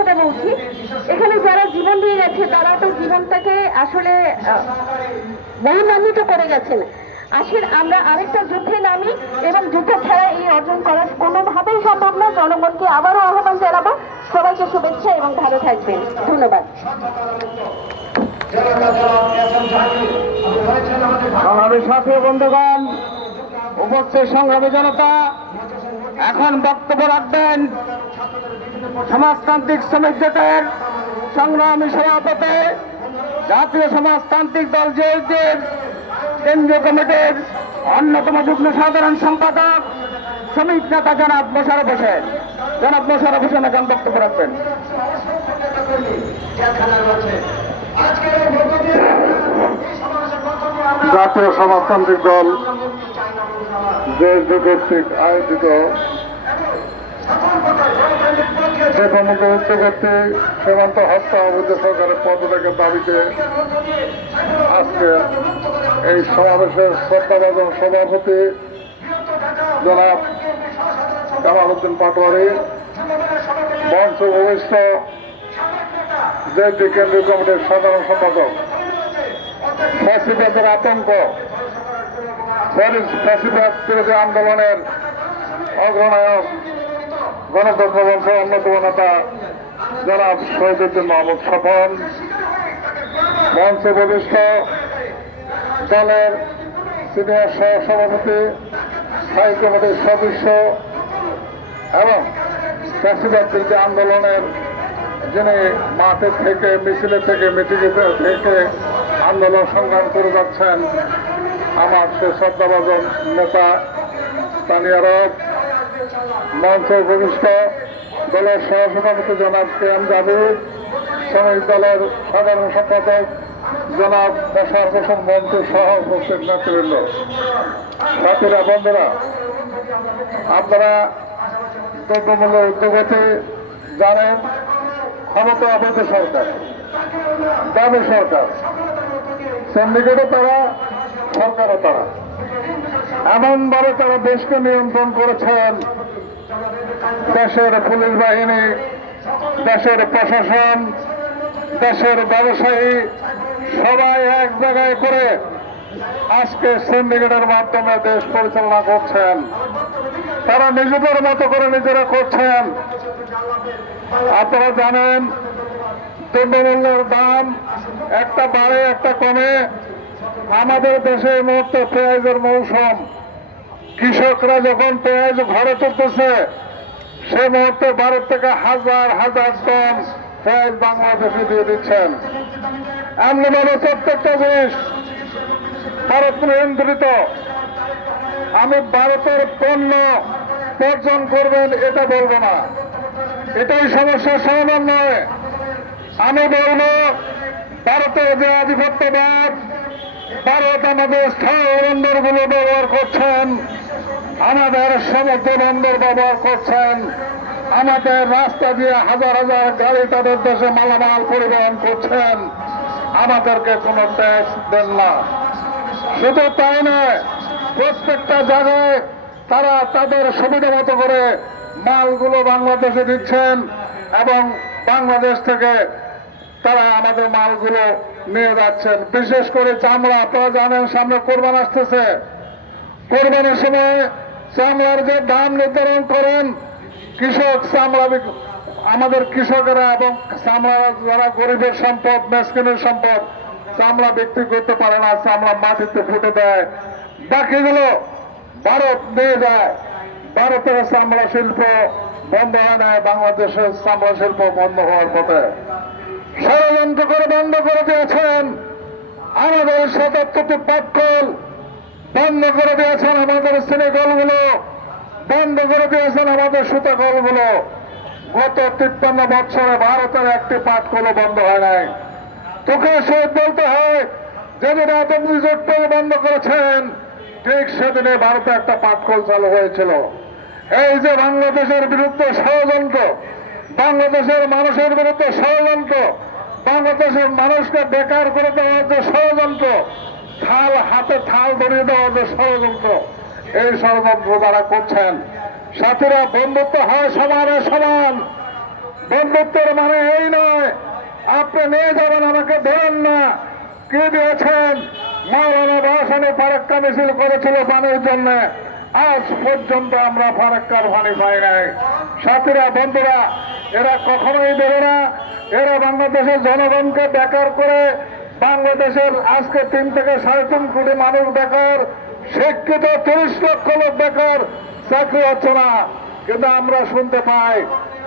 কথাটা বলছি। এখানে যারা জীবন দিয়ে গেছে, তারা তো জীবনটাকে আসলে বহুমান্বিত করে গেছেন। আসেন আমরা আরেকটা যুদ্ধে নামি এবং যুদ্ধ ছাড়া এই অর্জন করা কোনোভাবেই সম্ভব না। জনগণকে আবারও আহ্বান জানাব। সবাইকে শুভেচ্ছা এবং ভালো থাকবেন। ধন্যবাদ। সংগ্রামী সাথী বন্ধুগণ, উপস্থিত সংগ্রামী জনতা, এখন বক্তব্য রাখবেন সমাজতান্ত্রিক শ্রমিক জোটের সংগ্রামী সভাপতি, জাতীয় সমাজতান্ত্রিক দল জেএসডির কেন্দ্রীয় কমিটির অন্যতম যুগ্ম সাধারণ সম্পাদক, শ্রমিক নেতা জনাব মোশারফ হোসেন। জনাব মোশারফ হোসেন এখন বক্তব্য রাখবেন। জাতীয় সমাজতান্ত্রিক দল জেএসডি কর্তৃক আয়োজিত যে উচ্চ কর্তৃক সীমান্ত হত্যা অবৈধ সরকারের পদত্যাগের দাবিতে আজকে এই সমাবেশের শ্রদ্ধাভাজন সভাপতি জনাব কামাল উদ্দিন পাটোয়ারি মঞ্চ ভূমিষ্ঠ জেএসডি কেন্দ্রীয় কমিটির সাধারণ সম্পাদক, ফ্যাসিবাদের আতঙ্ক ফ্যাসিবাদ বিরোধী আন্দোলনের অগ্রনায়ক গণতন্ত্র মঞ্চের অন্যতম নেতা জনাব শহীদুদ্দিন মাহমুদ স্বপন মঞ্চে প্রবিষ্ট দলের সিনিয়র সহ সভাপতি স্থায়ী কমিটির সদস্য এবং ফ্যাসিবাদ আন্দোলনের যিনি মাঠের থেকে, মিছিলে থেকে, মিটিংয়ে থেকে আন্দোলন সংগ্রাম করে যাচ্ছেন আমার সে শ্রদ্ধাভাজন নেতা তানিয়া মঞ্চ ভূমিষ্ঠ দলের সহসভাপতি জনাব এম জাবির শ্রমিক দলের সাধারণ সম্পাদক জনাব হোসেন মঞ্চ সহ উপস্থিত নেতৃবৃন্দ। সাথীরা, বন্ধুরা, আপনারা দ্রব্যমূল্যের উদ্যোগতে জানেন ক্ষমতা অবৈধ সরকার, দামি সরকার সিন্ডিকেটও তারা, সরকারও তারা। এমনভাবে তারা দেশকে নিয়ন্ত্রণ করেছেন, দেশের পুলিশ বাহিনী, দেশের প্রশাসন, দেশের ব্যবসায়ী, সবাই এক জায়গায় করে আজকে সিন্ডিকেটের মাধ্যমে দেশ পরিচালনা করছেন। তারা নিজেদের মতো করে নিজেরা করছেন। আপনারা জানেন, দ্রব্যমূল্যের দাম একটা বাড়ে, একটা কমে। আমাদের দেশে এই মুহূর্তে পেঁয়াজের মৌসুম। কৃষকরা যখন পেঁয়াজ ঘরে তুলতেছে, সে মুহূর্তে ভারত থেকে হাজার হাজার টন পেঁয়াজ বাংলাদেশে দিয়ে দিচ্ছেন। এমনিভাবে প্রত্যেকটা জিনিস ভারত নিয়ন্ত্রিত। আমি ভারতের পণ্য বর্জন করবেন, এটা বলব না। এটাই সমস্যার সমাধান নয়। আমি বলব, ভারতের যে আধিপত্যবাদ ভারত আমাদের স্থায়ী বন্দরগুলো ব্যবহার করছেন। আমাদের সমুদ্র বন্দর ব্যবহার করছেন। আমাদের রাস্তা দিয়ে হাজার হাজার গাড়ি তাদের দেশে মালামাল পরিবহন করছেন। আমাদেরকে কোনো ট্যাক্স দেন না। শুধু তাই নয়, প্রত্যেকটা জায়গায় তারা তাদের সুবিধা মতো করে মালগুলো বাংলাদেশে দিচ্ছেন এবং বাংলাদেশ থেকে তারা আমাদের মালগুলো নিয়ে যাচ্ছেন। বিশেষ করে চামড়া, আপনারা জানেন সামনে কোরবান আসতেছে। কোরবানের সময় চামড়ার যে দাম নির্ধারণ করেন, কৃষক চামড়া আমাদের কৃষকেরা এবং চামড়া যারা গরিবের সম্পদ, মেসকিনের সম্পদ, চামড়া বিক্রি করতে পারে না, চামড়া মাটিতে ফুটে দেয়। বাকিগুলো ভারত নিয়ে যায়। ভারতের চামড়া শিল্প বন্ধ হয় না বাংলাদেশের চামড়া শিল্প বন্ধ হওয়ার পথে। বন্ধ করে দিয়েছেন। আমাদের সতর্কটি পাটকল বন্ধ করে দিয়েছেন আমাদের সিনেকলগুলো বন্ধ করে দিয়েছেন আমাদের সুতাকলগুলো গত তিপ্পান্ন বছরে ভারতের একটি পাটকলও বন্ধ হয় নাই। তোকে সহিত বলতে হয়, যেদিন এত জোট করে বন্ধ করেছেন, ঠিক সেদিনে ভারতে একটা পাটকল চালু হয়েছিল। এই যে বাংলাদেশের বিরুদ্ধে ষড়যন্ত্র, বাংলাদেশের মানুষের বিরুদ্ধে ষড়যন্ত্র বাংলাদেশের মানুষকে বেকার করে দেওয়ার যে ষড়যন্ত্র, থাল হাতে থাল ধরিয়ে দেওয়ার যে ষড়যন্ত্র, এই ষড়যন্ত্র যারা করছেন, সাথীরা বন্ধুত্ব হয় সমানে সমান। বন্ধুত্বের মানে এই নয়, আপনি নিয়ে যাবেন আমাকে দেন না। কি দিয়েছেন? মাওলানা ভাসানি ফারাক্কা মিছিল করেছিল পানির জন্য। আজ পর্যন্ত আমরা ফারাক্কার পানি পাই নাই। সাথীরা, বন্ধুরা, এরা কখনোই দেবে না। এরা বাংলাদেশের জনগণকে বেকার করে বাংলাদেশের আজকে তিন থেকে সাড়ে তিন কোটি মানুষ বেকার, শিক্ষিত তিরিশ লক্ষ লোক বেকার, চাকরি হচ্ছে না। কিন্তু আমরা শুনতে পাই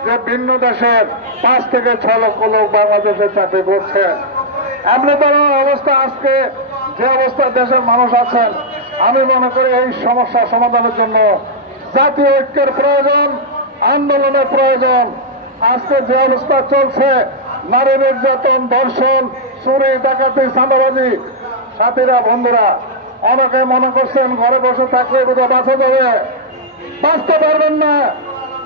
যে ভিন্ন দেশের পাঁচ থেকে ছ লক্ষ লোক বাংলাদেশে চাকরি করছেন এমনি ধরনের অবস্থা আজকে, যে অবস্থা দেশের মানুষ আছেন, আমি মনে করি এই সমস্যা সমাধানের জন্য জাতীয় ঐক্যের প্রয়োজন, আন্দোলনের প্রয়োজন। আজকে যে অবস্থা চলছে, নারী নির্যাতন, ধর্ষণ, চুরি, ডাকাতি, চাঁদাবাজি। সাথীরা, বন্ধুরা অনেকে মনে করছেন ঘরে বসে থাকলে বোধহয় বাঁচা যাবে। বাঁচতে পারবেন না।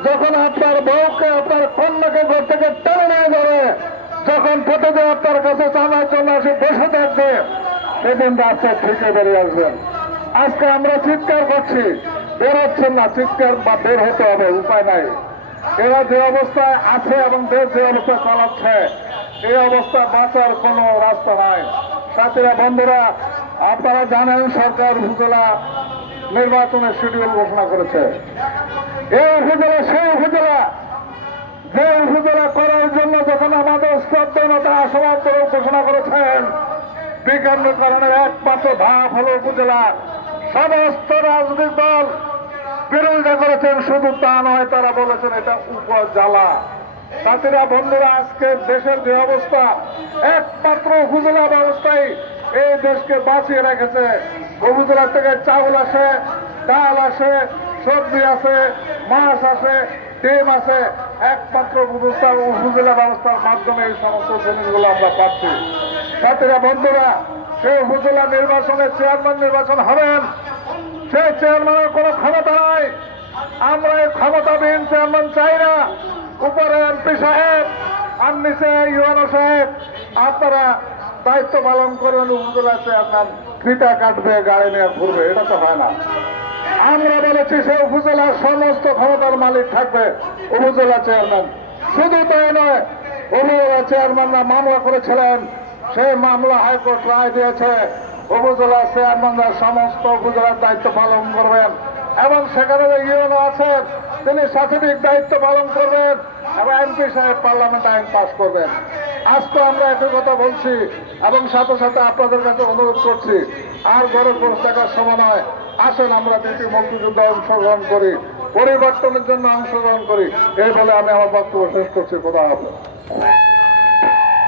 যখন আপনার বউকে, আপনার কন্যাকে ঘর থেকে টেনে নিয়ে যাবে, যখন প্রতিদিন আপনার কাছে চাঁদার জন্য এসে বসে থাকবে, সেদিন রাস্তা থেকে বেরিয়ে আসবেন। আজকে আমরা চিৎকার করছি, বেরোচ্ছেন না, চিৎকার বা বের হতে হবে, উপায় নাই। এরা যে অবস্থায় আছে এবং দেশ যে অবস্থায় চালাচ্ছে, এই অবস্থা বাঁচার কোনো রাস্তা নাই। সাথীরা, বন্ধুরা, আপনারা জানেন সরকার উপজেলা নির্বাচনের শিডিউল ঘোষণা করেছে। এই উপজেলা সেই উপজেলা, যে উপজেলা করার জন্য যখন আমাদের শ্রদ্ধা সমাপ্ত ঘোষণা করেছেন বিকেন্দ্রীকরণের একমাত্র ধাপ হল উপজেলা। সমস্ত রাজনৈতিক দল বিরোধিতা করেছেন শুধু তা নয়, তারা বলেছেন এটা উপজেলা। সাথীরা, বন্ধুরা, আজকে দেশের যে অবস্থা, একমাত্র উপজেলা ব্যবস্থায় এই দেশকে বাঁচিয়ে রেখেছে। উপজেলা থেকে চাউল আসে, ডাল আসে, সবজি আছে মাছ আছে ডিম আছে একমাত্র ব্যবস্থা উপজেলা ব্যবস্থার মাধ্যমে এই সমস্ত জিনিসগুলো আমরা পাচ্ছি। সাথীরা, বন্ধুরা, সেই উপজেলা নির্বাচনে চেয়ারম্যান নির্বাচন হবেন। সেই চেয়ারম্যানের কোনো ক্ষমতা নাই। আমরা এই ক্ষমতাবিহীন চেয়ারম্যান চাই না। উপরে এমপি সাহেব আর নিচে ইউএনও সাহেব, আপনারা দায়িত্ব পালন করেন, উপজেলা চেয়ারম্যান ফিতা কাটবে, গাড়ি নিয়ে ঘুরবে, এটা তো হয় না। আমরা বলেছি সে উপজেলার সমস্ত ক্ষমতার মালিক থাকবে, উপজেলা চেয়ারম্যান। শুধু তাই নয়, উপজেলা চেয়ারম্যানরা মামলা করেছিলেন, সেই মামলা হাইকোর্ট রায় দিয়েছে। উপজেলা চেয়ারম্যানরা সমস্ত উপজেলার দায়িত্ব পালন করবেন এবং সেখানে যে ইউএনও আছেন তিনি সঠিক দায়িত্ব পালন করবেন এবং এমপি সাহেব পার্লামেন্ট আইন পাশ করবেন। আজ তো আমরা একই কথা বলছি এবং সাথে সাথে আপনাদের কাছে অনুরোধ করছি, আর গরম বসে থাকার সময় নয়, আসেন আমরা দ্বিতীয় মুক্তিযুদ্ধে অংশগ্রহণ করি, পরিবর্তনের জন্য অংশগ্রহণ করি। এই বলে আমি আমার বক্তব্য শেষ করছি। কোথা হবে